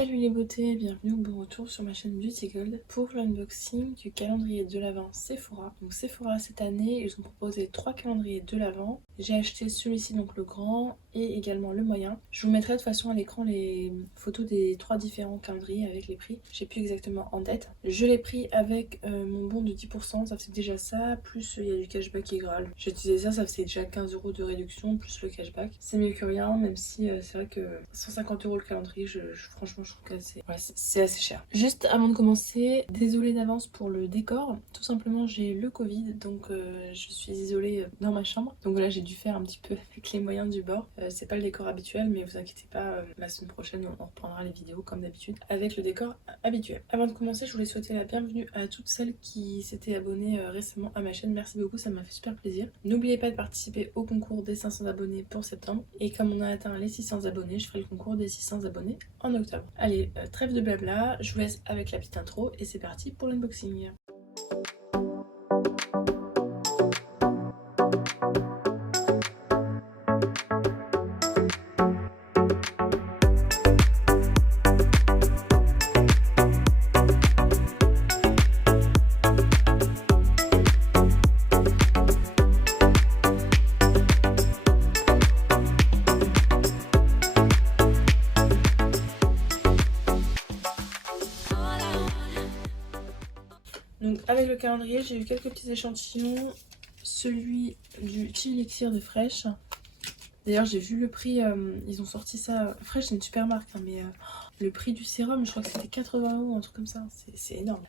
Salut les beautés, bienvenue au bon retour sur ma chaîne Beauty Gold pour l'unboxing du calendrier de l'Avent Sephora. Donc Sephora cette année, ils ont proposé 3 calendriers de l'Avent. J'ai acheté celui-ci, donc le grand, et également le moyen. Je vous mettrai de toute façon à l'écran les photos des 3 différents calendriers avec les prix. J'ai plus exactement en tête. Je l'ai pris avec mon bon de 10%, ça faisait déjà ça, plus il y a du cashback et Graal. J'ai utilisé ça faisait déjà 15 € de réduction, plus le cashback. C'est mieux que rien, même si c'est vrai que 150 € le calendrier, franchement je trouve que c'est assez cher. Juste avant de commencer, désolée d'avance pour le décor. Tout simplement j'ai le Covid, donc je suis isolée dans ma chambre. Donc voilà, j'ai dû faire un petit peu avec les moyens du bord. C'est pas le décor habituel, mais vous inquiétez pas, la semaine prochaine on reprendra les vidéos comme d'habitude avec le décor habituel. Avant de commencer, je voulais souhaiter la bienvenue à toutes celles qui s'étaient abonnées récemment à ma chaîne. Merci beaucoup, ça m'a fait super plaisir. N'oubliez pas de participer au concours des 500 abonnés pour septembre. Et comme on a atteint les 600 abonnés, je ferai le concours des 600 abonnés en octobre. Allez, trêve de blabla, je vous laisse avec la petite intro et c'est parti pour l'unboxing. Donc avec le calendrier, j'ai eu quelques petits échantillons. Celui du Tea Elixir de Fresh. D'ailleurs j'ai vu le prix, ils ont sorti ça. Fresh c'est une super marque, hein, mais le prix du sérum, je crois que c'était 80 €, un truc comme ça. C'est énorme.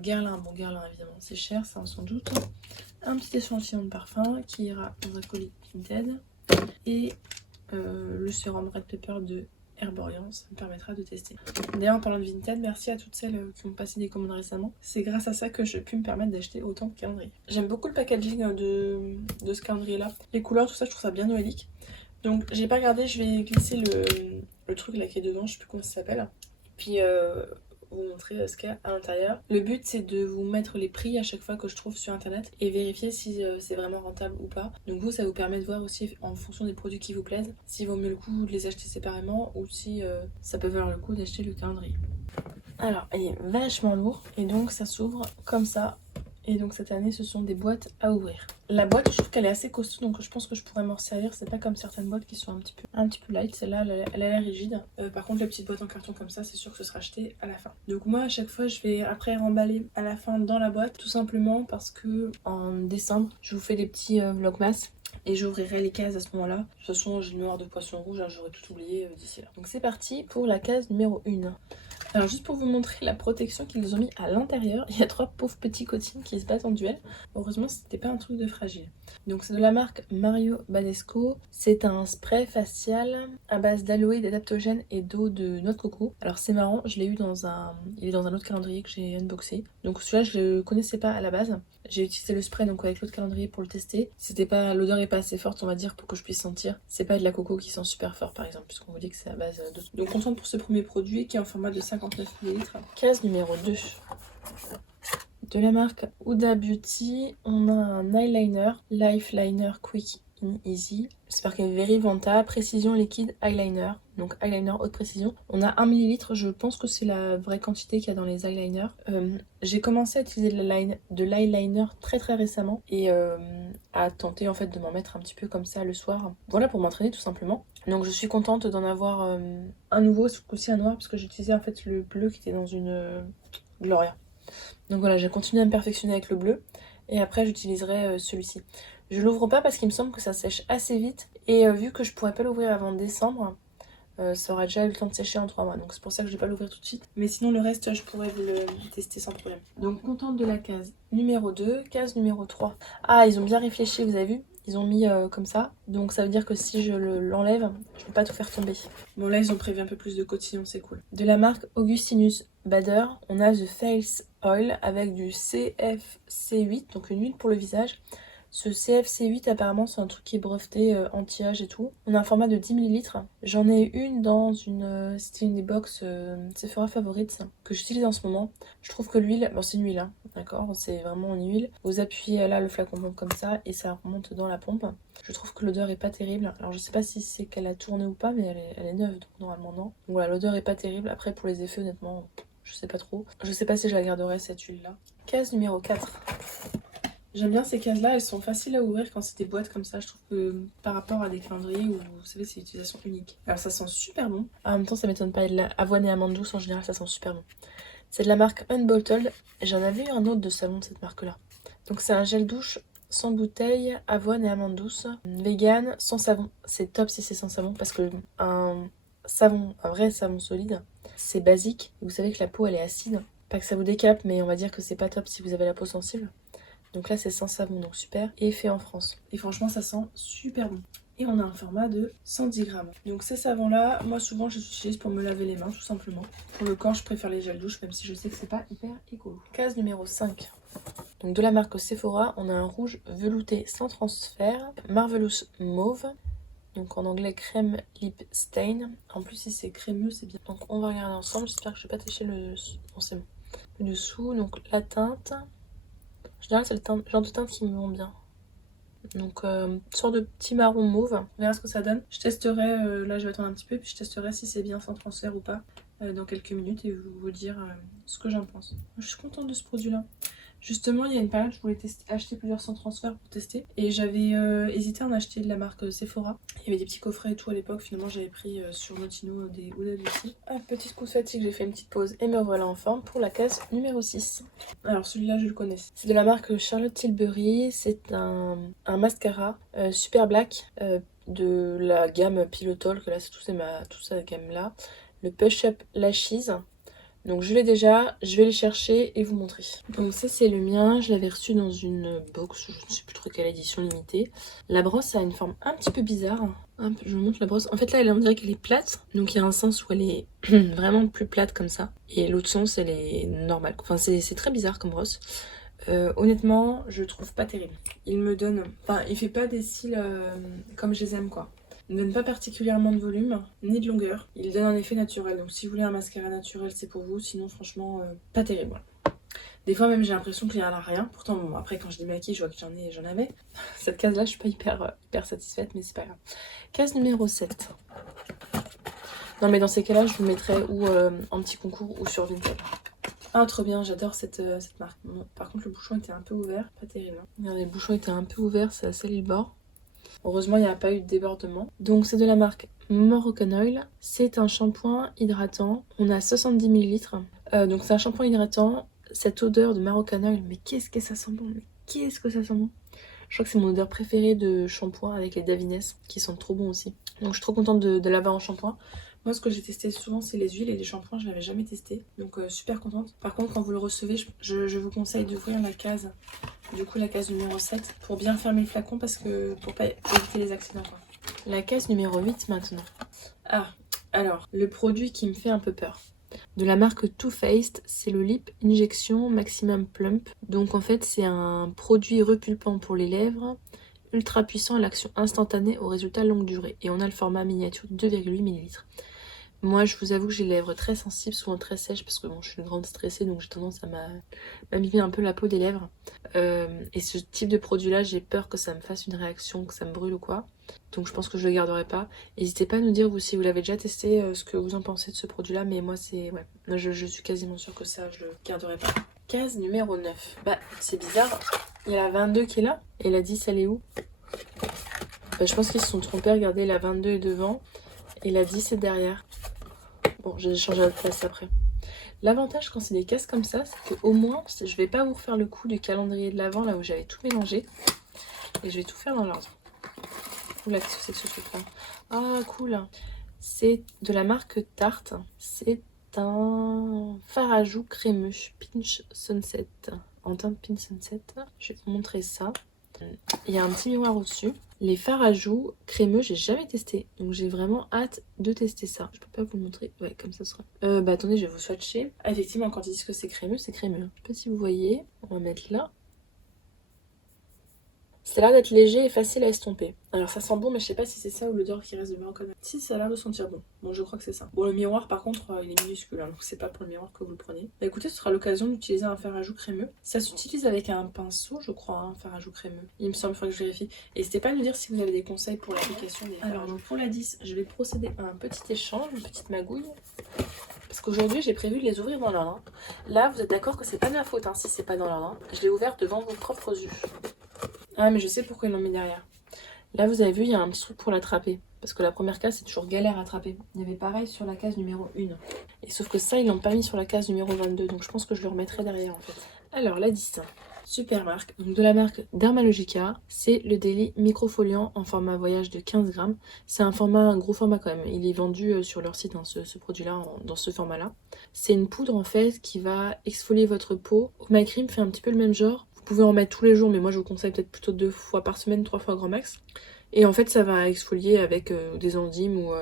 Guerlain, bon Guerlain évidemment c'est cher, ça on s'en doute. Un petit échantillon de parfum qui ira dans un colis Vinted. Et le sérum Red Pepper de Herborian, ça me permettra de tester. D'ailleurs en parlant de Vinted, merci à toutes celles qui ont passé des commandes récemment. C'est grâce à ça que j'ai pu me permettre d'acheter autant de calendriers. J'aime beaucoup le packaging de ce calendrier là. Les couleurs, tout ça, je trouve ça bien noëlique. Donc j'ai pas regardé, je vais glisser le truc là qui est dedans, je sais plus comment ça s'appelle. Puis vous montrer ce qu'il y a à l'intérieur. Le but c'est de vous mettre les prix à chaque fois que je trouve sur internet et vérifier si c'est vraiment rentable ou pas. Donc vous, ça vous permet de voir aussi en fonction des produits qui vous plaisent s'il vaut mieux le coup de les acheter séparément ou si ça peut valoir le coup d'acheter le calendrier. Alors il est vachement lourd et donc ça s'ouvre comme ça. Et donc cette année ce sont des boîtes à ouvrir. La boîte, je trouve qu'elle est assez costaud, donc je pense que je pourrais m'en servir. C'est pas comme certaines boîtes qui sont un petit peu light. Celle-là elle a l'air rigide. Par contre les petites boîtes en carton comme ça, c'est sûr que ce sera acheté à la fin. Donc moi à chaque fois je vais après remballer à la fin dans la boîte, tout simplement parce que en décembre je vous fais des petits vlogmas. Et j'ouvrirai les cases à ce moment-là. De toute façon j'ai une mémoire de poisson rouge, hein, j'aurais tout oublié d'ici là. Donc c'est parti pour la case numéro 1. Alors juste pour vous montrer la protection qu'ils ont mis à l'intérieur, il y a 3 pauvres petits coatings qui se battent en duel. Heureusement c'était pas un truc de fragile. Donc c'est de la marque Mario Badescu. C'est un spray facial à base d'aloe, d'adaptogène et d'eau de noix de coco. Alors c'est marrant, je l'ai eu dans il est dans un autre calendrier que j'ai unboxé. Donc celui-là je le connaissais pas à la base. J'ai utilisé le spray donc avec l'autre calendrier pour le tester. L'odeur est pas assez forte on va dire pour que je puisse sentir. C'est pas de la coco qui sent super fort par exemple puisqu'on vous dit que c'est à base de... Donc contente pour ce premier produit qui est en format de 59 ml. Case numéro 2. De la marque Huda Beauty, on a un eyeliner, Life Liner Quick in Easy. J'espère qu'elle est Very Vanta, précision liquide eyeliner. Donc eyeliner haute précision. On a 1 ml, je pense que c'est la vraie quantité qu'il y a dans les eyeliners. J'ai commencé à utiliser de l'eyeliner très récemment et à tenter en fait de m'en mettre un petit peu comme ça le soir. Voilà, pour m'entraîner tout simplement. Donc je suis contente d'en avoir un nouveau, ce coup-ci un noir, parce que j'utilisais en fait le bleu qui était dans une Gloria. Donc voilà, j'ai continué à me perfectionner avec le bleu et après j'utiliserai celui-ci. Je l'ouvre pas parce qu'il me semble que ça sèche assez vite et vu que je pourrais pas l'ouvrir avant décembre, ça aura déjà eu le temps de sécher en 3 mois. Donc c'est pour ça que je vais pas l'ouvrir tout de suite. Mais sinon le reste je pourrais le tester sans problème. Donc contente de la case numéro 2, case numéro 3. Ah, ils ont bien réfléchi, vous avez vu ? Ils ont mis comme ça, donc ça veut dire que si je l'enlève, je peux pas tout faire tomber. Bon là ils ont prévu un peu plus de cotillon, c'est cool. De la marque Augustinus Bader, on a The Face Oil avec du CFC8, donc une huile pour le visage. Ce CFC8 apparemment c'est un truc qui est breveté anti-âge et tout. On a un format de 10 millilitres. J'en ai une dans une... c'était une des box Sephora Favorites que j'utilise en ce moment. Je trouve que l'huile... Bon c'est une huile hein, d'accord, c'est vraiment une huile. Vous appuyez là, le flacon monte comme ça et ça remonte dans la pompe. Je trouve que l'odeur est pas terrible. Alors je sais pas si c'est qu'elle a tourné ou pas, mais elle est neuve, donc normalement non. Donc voilà, l'odeur est pas terrible. Après pour les effets honnêtement, je sais pas trop. Je sais pas si je la garderai cette huile là. Case numéro 4. J'aime bien ces cases-là, elles sont faciles à ouvrir quand c'est des boîtes comme ça. Je trouve que par rapport à des calendriers où vous savez c'est l'utilisation unique. Alors ça sent super bon. En même temps ça m'étonne pas, de la avoine et amande douce en général ça sent super bon. C'est de la marque Unbottled. J'en avais eu un autre de savon de cette marque-là. Donc c'est un gel douche sans bouteille, avoine et amande douce. Vegan, sans savon. C'est top si c'est sans savon parce que un savon, un vrai savon solide, c'est basique. Vous savez que la peau elle est acide. Pas que ça vous décape, mais on va dire que c'est pas top si vous avez la peau sensible. Donc là c'est sans savon, donc super, et fait en France. Et franchement ça sent super bon. Et on a un format de 110 grammes. Donc ces savons là, moi souvent je les utilise pour me laver les mains tout simplement. Pour le corps je préfère les gels douche même si je sais que c'est pas hyper écolo. Case numéro 5. Donc de la marque Sephora, on a un rouge velouté sans transfert, Marvelous Mauve. Donc en anglais crème lip stain. En plus si c'est crémeux c'est bien. Donc on va regarder ensemble, j'espère que je vais pas tâcher le... Bon c'est bon. Le dessous, donc la teinte... En général, c'est le genre de teinte qui me vont bien. Donc, une sorte de petit marron mauve. On verra ce que ça donne. Je testerai, là je vais attendre un petit peu, puis je testerai si c'est bien sans transfert ou pas dans quelques minutes et vous dire ce que j'en pense. Je suis contente de ce produit-là. Justement, il y a une période, je voulais acheter plusieurs sans transfert pour tester. Et j'avais hésité à en acheter de la marque Sephora. Il y avait des petits coffrets et tout à l'époque. Finalement, j'avais pris sur Notino des Huda Beauty. Ah, petite coup de fatigue, j'ai fait une petite pause. Et me voilà en forme pour la case numéro 6. Alors, celui-là, je le connais. C'est de la marque Charlotte Tilbury. C'est un mascara super black de la gamme Pillow Talk. Là, c'est toute cette gamme-là. Le Push Up Lashes. Donc je l'ai déjà, je vais les chercher et vous montrer. Donc ça c'est le mien, je l'avais reçu dans une box, je ne sais plus trop quelle édition limitée. La brosse a une forme un petit peu bizarre. Hop, je vous montre la brosse. En fait là on dirait qu'elle est plate, donc il y a un sens où elle est vraiment plus plate comme ça. Et l'autre sens elle est normale. Enfin c'est très bizarre comme brosse. Honnêtement je trouve pas terrible. Il me donne, enfin il fait pas des cils comme je les aime quoi. Il ne donne pas particulièrement de volume, ni de longueur. Il donne un effet naturel. Donc si vous voulez un mascara naturel, c'est pour vous. Sinon, franchement, pas terrible. Des fois même, j'ai l'impression qu'il n'y en a rien. Pourtant, bon, après, quand je démaquille, je vois que j'en avais. Cette case-là, je suis pas hyper satisfaite, mais c'est pas grave. Case numéro 7. Non, mais dans ces cas-là, je vous mettrai ou en petit concours ou sur Vinted. Ah, trop bien, j'adore cette marque. Bon, par contre, le bouchon était un peu ouvert. Pas terrible. Hein. Regardez, le bouchon était un peu ouvert, ça a sali le bord. Heureusement, il n'y a pas eu de débordement. Donc, c'est de la marque Moroccan Oil. C'est un shampoing hydratant. On a 70 millilitres. Donc, c'est un shampoing hydratant. Cette odeur de Moroccan Oil, mais qu'est-ce que ça sent bon. Mais qu'est-ce que ça sent bon. Je crois que c'est mon odeur préférée de shampoing avec les Davines qui sentent trop bon aussi. Donc, je suis trop contente de l'avoir en shampoing. Moi, ce que j'ai testé souvent, c'est les huiles et les shampoings, je ne l'avais jamais testé. Donc, super contente. Par contre, quand vous le recevez, je vous conseille d'ouvrir la case. Du coup, la case numéro 7 pour bien fermer le flacon parce que pour pas éviter les accidents. Quoi. La case numéro 8 maintenant. Ah, alors, le produit qui me fait un peu peur. De la marque Too Faced, c'est le Lip Injection Maximum Plump. Donc en fait, c'est un produit repulpant pour les lèvres, ultra puissant à l'action instantanée au résultat longue durée. Et on a le format miniature 2,8 ml. Moi, je vous avoue que j'ai les lèvres très sensibles, souvent très sèches, parce que bon, je suis une grande stressée, donc j'ai tendance à m'abîmer un peu la peau des lèvres. Et ce type de produit-là, j'ai peur que ça me fasse une réaction, que ça me brûle ou quoi. Donc je pense que je le garderai pas. N'hésitez pas à nous dire, vous, si vous l'avez déjà testé, ce que vous en pensez de ce produit-là. Mais moi, c'est... Ouais, moi, je suis quasiment sûre que ça, je le garderai pas. Case numéro 9. Bah, c'est bizarre. Il y a la 22 qui est là. Et la 10, elle est où? Bah, je pense qu'ils se sont trompés. Regardez, la 22 est devant. Et la 10 est derrière. Bon, j'ai changé de place après. L'avantage quand c'est des cases comme ça, c'est qu'au moins, je vais pas vous refaire le coup du calendrier de l'avant, là où j'avais tout mélangé. Et je vais tout faire dans l'ordre. Oula, qu'est-ce que c'est que ce truc-là? Ah, cool. C'est de la marque Tarte. C'est un fard à joues crémeux, Pinch Sunset. En teinte Pinch Sunset. Je vais vous montrer ça. Il y a un petit miroir au-dessus. Les fards à joues crémeux, j'ai jamais testé. Donc j'ai vraiment hâte de tester ça. Je peux pas vous le montrer. Ouais, comme ça sera. Bah attendez, je vais vous swatcher. Ah, effectivement, quand ils disent que c'est crémeux, c'est crémeux. Je sais pas si vous voyez. On va mettre là. Ça a l'air d'être léger et facile à estomper. Alors ça sent bon, mais je sais pas si c'est ça ou l'odeur qui reste de Morocco. Si, ça a l'air de sentir bon. Bon, je crois que c'est ça. Bon, le miroir par contre, il est minuscule, hein, donc c'est pas pour le miroir que vous le prenez. Bah écoutez, ce sera l'occasion d'utiliser un fer à joues crémeux. Ça s'utilise avec un pinceau, je crois, un fer à joues crémeux. Il me semble, il faudrait que je vérifie. Et n'hésitez pas à nous dire si vous avez des conseils pour l'application des fers à joues. Alors donc pour la 10, je vais procéder à un petit échange, une petite magouille. Parce qu'aujourd'hui, j'ai prévu de les ouvrir dans l'ordre. Là, vous êtes d'accord que c'est pas de ma faute, hein, si c'est pas dans l'ordre. Je l'ai ouvert devant vos propres yeux. Ah, mais je sais pourquoi ils l'ont mis derrière. Là, vous avez vu, il y a un petit truc pour l'attraper. Parce que la première case, c'est toujours galère à attraper. Il y avait pareil sur la case numéro 1. Et sauf que ça, ils l'ont pas mis sur la case numéro 22. Donc je pense que je le remettrai derrière, en fait. Alors, la 10. Super marque. Donc de la marque Dermalogica. C'est le Daily Microfoliant en format voyage de 15 grammes. C'est un gros format quand même. Il est vendu sur leur site, hein, ce produit-là, dans ce format-là. C'est une poudre, en fait, qui va exfolier votre peau. My Cream fait un petit peu le même genre. Vous pouvez en mettre tous les jours, mais moi je vous conseille peut-être plutôt 2 fois par semaine, 3 fois grand max. Et en fait, ça va exfolier avec des enzymes ou...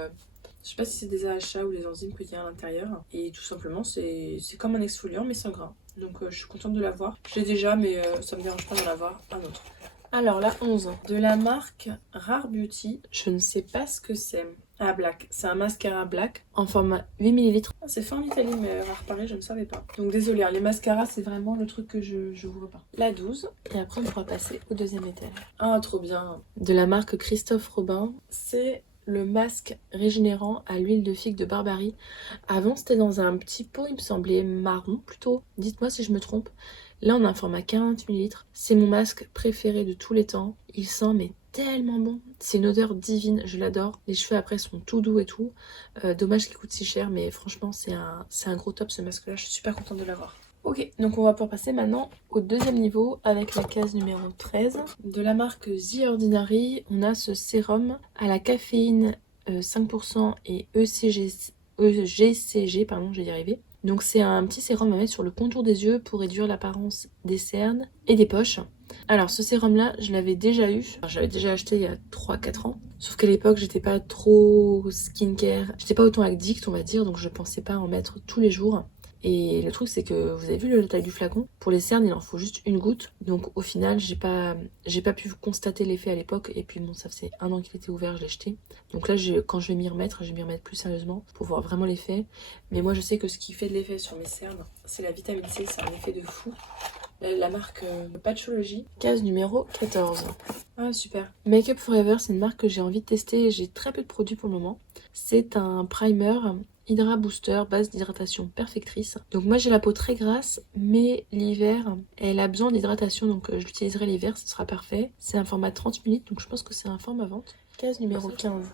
je sais pas si c'est des AHA ou des enzymes qu'il y a à l'intérieur. Et tout simplement, c'est comme un exfoliant, mais sans gras. Donc je suis contente de l'avoir. Je l'ai déjà, mais ça me dérange pas d'en avoir un autre. Alors, la 11. De la marque Rare Beauty. Je ne sais pas ce que c'est. Ah, Black. C'est un mascara Black en format 8 ml. Ah, c'est fait en Italie, mais Rare Paris, je ne savais pas. Donc désolée, hein, les mascaras, c'est vraiment le truc que je vois pas. La 12. Et après, on pourra passer au deuxième étage. Ah, trop bien. De la marque Christophe Robin. C'est le masque régénérant à l'huile de figue de Barbarie. Avant, c'était dans un petit pot, il me semblait marron plutôt. Dites-moi si je me trompe. Là, on a un format 40 ml. C'est mon masque préféré de tous les temps. Il sent mais tellement bon. C'est une odeur divine, je l'adore. Les cheveux après sont tout doux et tout. Dommage qu'il coûte si cher, mais franchement, c'est un gros top ce masque-là. Je suis super contente de l'avoir. Ok, donc on va pouvoir passer maintenant au deuxième niveau avec la case numéro 13. De la marque The Ordinary, on a ce sérum à la caféine 5% et EGCG, pardon, je vais y arriver. Donc c'est un petit sérum à mettre sur le contour des yeux pour réduire l'apparence des cernes et des poches. Alors ce sérum là, je l'avais déjà eu, j'avais déjà acheté il y a 3-4 ans. Sauf qu'à l'époque j'étais pas trop skincare, j'étais pas autant addict on va dire, donc je pensais pas en mettre tous les jours. Et le truc c'est que vous avez vu la taille du flacon, pour les cernes il en faut juste une goutte. Donc au final j'ai pas pu constater l'effet à l'époque. Et puis bon, ça faisait 1 an qu'il était ouvert, je l'ai jeté. Donc là quand je vais m'y remettre, je vais m'y remettre plus sérieusement pour voir vraiment l'effet. Mais moi je sais que ce qui fait de l'effet sur mes cernes, c'est la vitamine C, c'est un effet de fou. La marque Patchology, case numéro 14. Ah super. Make Up Forever, c'est une marque que j'ai envie de tester et j'ai très peu de produits pour le moment. C'est un primer Hydra Booster, base d'hydratation perfectrice. Donc moi j'ai la peau très grasse, mais l'hiver, elle a besoin d'hydratation, donc je l'utiliserai l'hiver, ce sera parfait. C'est un format 30 ml, donc je pense que c'est un format vente. Case numéro 15.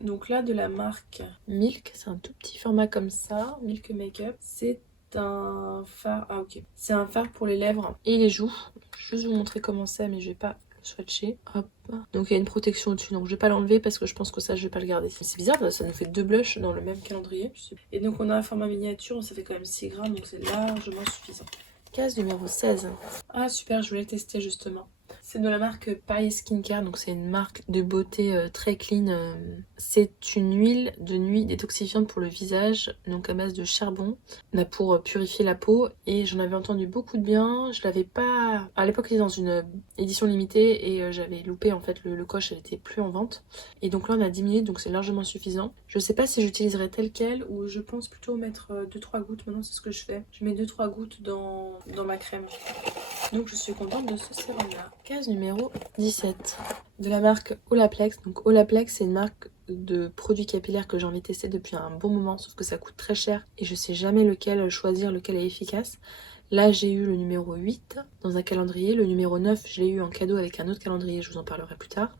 Donc là de la marque Milk, c'est un tout petit format comme ça, Milk Makeup. C'est un fard, ah ok, c'est un fard pour les lèvres et les joues. Je vais juste vous montrer comment c'est, mais je vais pas le swatcher. Hop. Donc il y a une protection au-dessus, donc je vais pas l'enlever parce que je pense que ça je vais pas le garder. C'est bizarre, ça nous fait 2 blushs dans le même calendrier. Et donc on a un format miniature, ça fait quand même 6 grammes, donc c'est largement suffisant. Case numéro 16. Ah super, je voulais tester justement. C'est de la marque Paris Skincare, donc c'est une marque de beauté très clean. C'est une huile de nuit détoxifiante pour le visage, donc à base de charbon, pour purifier la peau. Et j'en avais entendu beaucoup de bien. Je l'avais pas... À l'époque, il était dans une édition limitée et j'avais loupé en fait le coche, elle était plus en vente. Et donc là, on a 10 minutes, donc c'est largement suffisant. Je sais pas si j'utiliserai tel quel ou je pense plutôt mettre 2-3 gouttes. Maintenant, c'est ce que je fais. Je mets 2-3 gouttes dans ma crème. Donc je suis contente de ce sérum là. Case numéro 17. De la marque Olaplex. Donc Olaplex c'est une marque de produits capillaires que j'ai envie de tester depuis un bon moment. Sauf que ça coûte très cher et je sais jamais lequel choisir, lequel est efficace. Là j'ai eu le numéro 8 dans un calendrier. Le numéro 9 je l'ai eu en cadeau avec un autre calendrier, je vous en parlerai plus tard.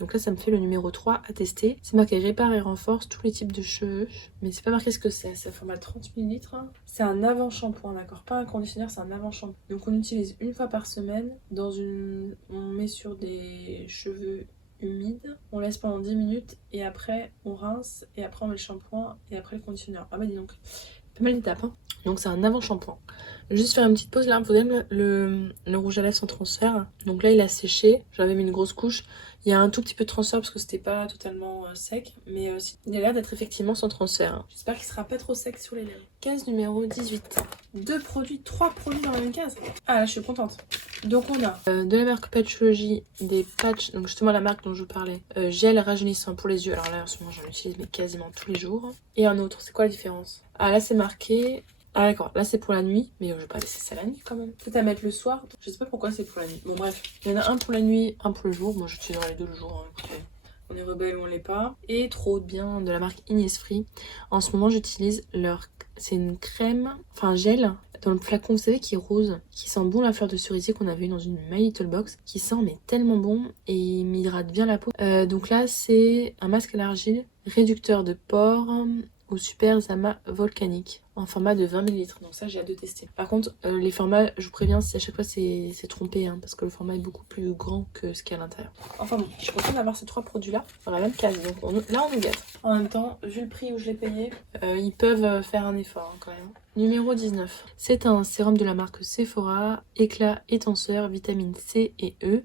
Donc là ça me fait le numéro 3 à tester. C'est marqué répare et renforce tous les types de cheveux. Mais c'est pas marqué ce que c'est. C'est un format 30 ml. C'est un avant-shampoing, d'accord? Pas un conditionneur, c'est un avant-shampoing. Donc on utilise une fois par semaine. On met sur des cheveux humides. On laisse pendant 10 minutes. Et après on rince. Et après on met le shampoing. Et après le conditionneur. Ah bah dis donc. Pas mal d'étapes, hein. Donc c'est un avant-shampoing. Juste faire une petite pause là, vous voyez le rouge à lèvres sans transfert. Donc là il a séché, j'avais mis une grosse couche. Il y a un tout petit peu de transfert parce que c'était pas totalement sec, mais il a l'air d'être effectivement sans transfert. Hein. J'espère qu'il sera pas trop sec sur les lèvres. Case numéro 18. 3 produits dans la même case. Ah là je suis contente. Donc on a de la marque Patchology des patchs, donc justement la marque dont je vous parlais, gel rajeunissant pour les yeux. Alors là en ce moment j'en utilise mais quasiment tous les jours. Et un autre, c'est quoi la différence? Ah là c'est marqué... Ah d'accord, là c'est pour la nuit, mais je vais pas laisser ça la nuit quand même. Peut-être à mettre le soir, je sais pas pourquoi c'est pour la nuit. Bon bref, il y en a un pour la nuit, un pour le jour. Moi j'utiliserai les deux le jour, hein. Écoutez, on est rebelle ou on l'est pas. Et trop bien de la marque Innisfree. En ce moment j'utilise leur... C'est une crème, enfin gel, dans le flacon, vous savez, qui est rose, qui sent bon la fleur de cerisier qu'on avait eu dans une My Little Box, qui sent mais tellement bon et il m'hydrate bien la peau. Donc là c'est un masque à l'argile, réducteur de pores au Super Zama volcanique en format de 20 ml. Donc ça j'ai hâte de tester. Par contre les formats, je vous préviens, si à chaque fois c'est trompé hein, parce que le format est beaucoup plus grand que ce qu'il y a à l'intérieur. Enfin bon, je suis contente d'avoir ces 3 produits là dans la même case. Donc là on nous gâte. En même temps, vu le prix où je l'ai payé, ils peuvent faire un effort hein, quand même. Numéro 19. C'est un sérum de la marque Sephora, éclat étenceur, vitamine C et E.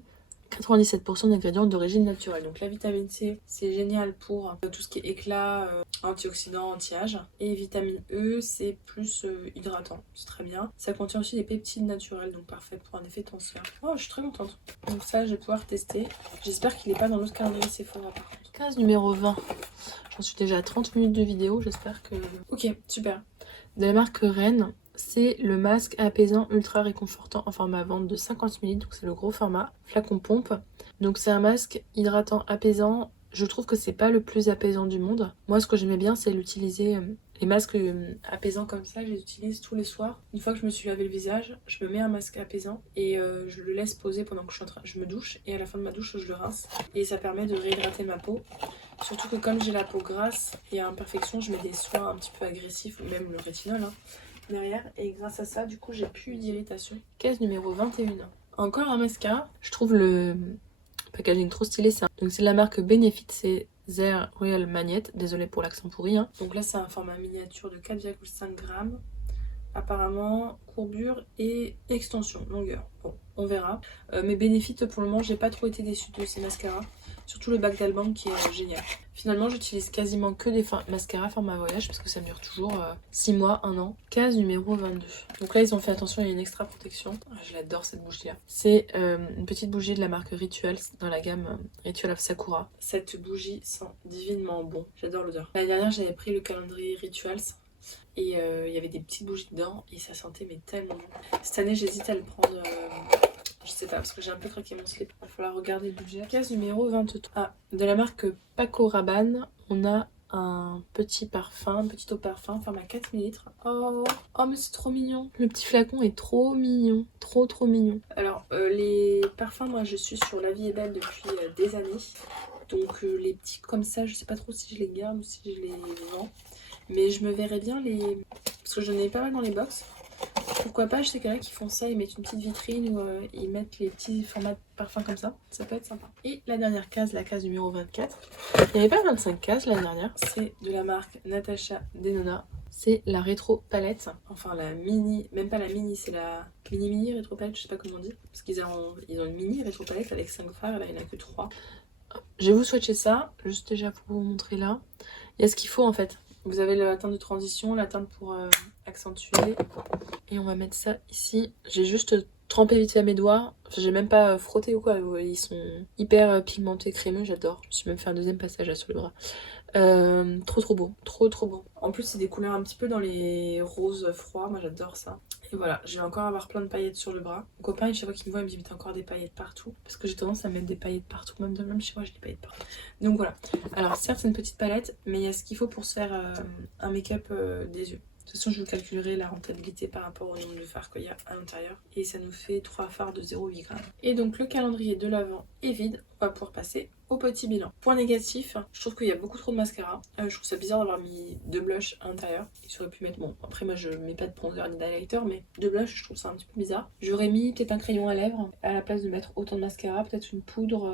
97% d'ingrédients d'origine naturelle. Donc la vitamine C, c'est génial pour tout ce qui est éclat, antioxydants, anti-âge. Et vitamine E, c'est plus hydratant. C'est très bien. Ça contient aussi des peptides naturels, donc parfait pour un effet tenseur. Oh, je suis très contente. Donc ça, je vais pouvoir tester. J'espère qu'il n'est pas dans l'autre calendrier Sephora par contre. Case numéro 20. J'en suis déjà à 30 minutes de vidéo, j'espère que... Ok, super. De la marque Rennes. C'est le masque apaisant ultra réconfortant en format vente de 50 ml, donc c'est le gros format, flacon pompe. Donc c'est un masque hydratant apaisant. Je trouve que c'est pas le plus apaisant du monde. Moi ce que j'aimais bien c'est l'utiliser, les masques apaisants comme ça, je les utilise tous les soirs. Une fois que je me suis lavé le visage, je me mets un masque apaisant et je le laisse poser pendant que je me douche et à la fin de ma douche je le rince. Et ça permet de réhydrater ma peau. Surtout que comme j'ai la peau grasse et à imperfection, je mets des soins un petit peu agressifs, ou même le rétinol hein, derrière, et grâce à ça du coup j'ai plus d'irritation. Case numéro 21. Encore un mascara. Je trouve le packaging trop stylé. Donc c'est de la marque Benefit, c'est Zère Royal Magnet. Désolée pour l'accent pourri hein. Donc là c'est un format miniature de 4,5 grammes. Apparemment courbure et extension, longueur. Bon, on verra. Mais Benefit pour le moment j'ai pas trop été déçue de ces mascaras. Surtout le bac d'Alban qui est génial. Finalement j'utilise quasiment que des mascaras format voyage parce que ça dure toujours 6 mois, 1 an. Case numéro 22. Donc là ils ont fait attention, il y a une extra protection. Je l'adore cette bougie là. C'est une petite bougie de la marque Rituals dans la gamme Ritual of Sakura. Cette bougie sent divinement bon. J'adore l'odeur. L'année dernière j'avais pris le calendrier Rituals. Et il y avait des petites bougies dedans et ça sentait mais tellement bon. Cette année j'hésite à le prendre, je sais pas parce que j'ai un peu craqué mon slip. Il va falloir regarder le budget. Case numéro 23. Ah, de la marque Paco Rabanne, on a un petit parfum, petit eau parfum, format 4 ml. Oh, oh mais c'est trop mignon. Le petit flacon est trop mignon, trop mignon. Alors les parfums, moi je suis sur La Vie est Belle depuis des années. Donc les petits comme ça, je sais pas trop si je les garde ou si je les vends. Mais je me verrais bien les... Parce que j'en ai pas mal dans les box. Pourquoi pas, je sais qu'il y en a qui font ça, ils mettent une petite vitrine ou ils mettent les petits formats de parfum comme ça. Ça peut être sympa. Et la dernière case, la case numéro 24. Il n'y avait pas 25 cases l'année dernière. C'est de la marque Natasha Denona. C'est la rétro palette. Enfin la mini, même pas la mini, c'est la mini rétro palette, je sais pas comment on dit. Parce qu'ils ont une mini rétro palette avec 5 fards, là il n'y en a que 3. Je vais vous swatcher ça, juste déjà pour vous montrer là. Il y a ce qu'il faut en fait. Vous avez la teinte de transition, la teinte pour accentuer. Et on va mettre ça ici. J'ai juste trempé vite fait à mes doigts. Enfin, j'ai même pas frotté ou quoi. Ils sont hyper pigmentés, crémeux, j'adore. Je me suis même fait un deuxième passage là sur le bras. Trop beau, trop beau. En plus c'est des couleurs un petit peu dans les roses froids, moi j'adore ça. Et voilà, je vais encore avoir plein de paillettes sur le bras. Mon copain, chaque fois qu'il me voit, il me dit mais t'as encore des paillettes partout. Parce que j'ai tendance à mettre des paillettes partout, même chez moi j'ai des paillettes partout. Donc voilà, alors certes c'est une petite palette, mais il y a ce qu'il faut pour se faire un make-up des yeux. De toute façon, je vous calculerai la rentabilité par rapport au nombre de fards qu'il y a à l'intérieur. Et ça nous fait 3 fards de 0,8 g. Et donc, le calendrier de l'Avent est vide. On va pouvoir passer au petit bilan. Point négatif, je trouve qu'il y a beaucoup trop de mascara. Je trouve ça bizarre d'avoir mis 2 blushs à l'intérieur. Ils auraient pu mettre, bon après moi je mets pas de bronzer ni d'highlighter, mais 2 blushs je trouve ça un petit peu bizarre. J'aurais mis peut-être un crayon à lèvres à la place de mettre autant de mascara, peut-être une poudre,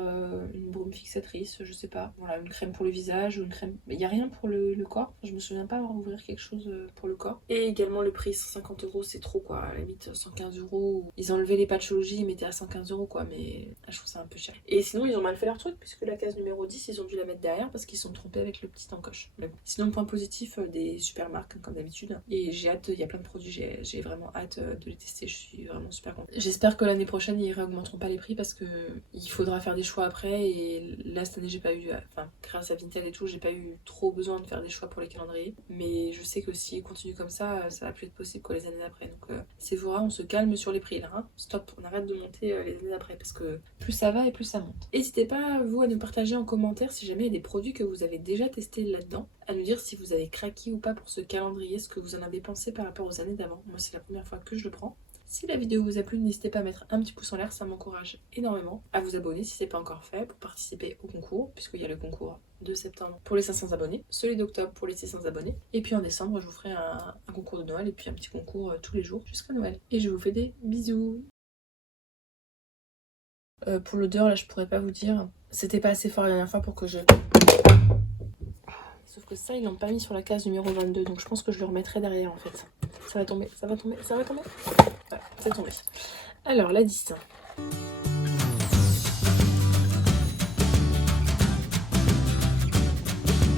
une brume fixatrice, je sais pas. Voilà, une crème pour le visage ou une crème... Il n'y a rien pour le corps, je me souviens pas avoir ouvert quelque chose pour le corps. Et également le prix, 150 € c'est trop quoi, à la limite 115 €. Ils ont enlevé les patchologies, ils mettaient à 115 € quoi, mais je trouve ça un peu cher. Et sinon ils ont mal fait leur truc puisque la case numéro 10 ils ont dû la mettre derrière parce qu'ils se sont trompés avec le petit encoche. Mais bon. Sinon point positif des super marques comme d'habitude. Et j'ai hâte, il y a plein de produits, j'ai vraiment hâte de les tester, je suis vraiment super contente. J'espère que l'année prochaine ils réaugmenteront pas les prix parce que il faudra faire des choix après et là cette année j'ai pas eu, enfin grâce à Vinted et tout j'ai pas eu trop besoin de faire des choix pour les calendriers. Mais je sais que s'ils continuent comme ça va plus être possible quoi les années d'après. Donc Sephora on se calme sur les prix là, hein. Stop, on arrête de monter les années d'après parce que plus ça va et plus ça monte. N'hésitez pas vous à nous partager en commentaire si jamais il y a des produits que vous avez déjà testés là-dedans, à nous dire si vous avez craqué ou pas pour ce calendrier, ce que vous en avez pensé par rapport aux années d'avant. Moi c'est la première fois que je le prends. Si la vidéo vous a plu, n'hésitez pas à mettre un petit pouce en l'air, ça m'encourage énormément. À vous abonner si c'est pas encore fait pour participer au concours, puisqu'il y a le concours de septembre pour les 500 abonnés, celui d'octobre pour les 600 abonnés, et puis en décembre je vous ferai un concours de Noël et puis un petit concours tous les jours jusqu'à Noël. Et je vous fais des bisous. Pour l'odeur là je pourrais pas vous dire, c'était pas assez fort la dernière fois pour que je... Sauf que ça ils l'ont pas mis sur la case numéro 22, donc je pense que je le remettrai derrière en fait. Ça va tomber, ça va tomber, ça va tomber. Ouais, c'est tombé. Alors la 10.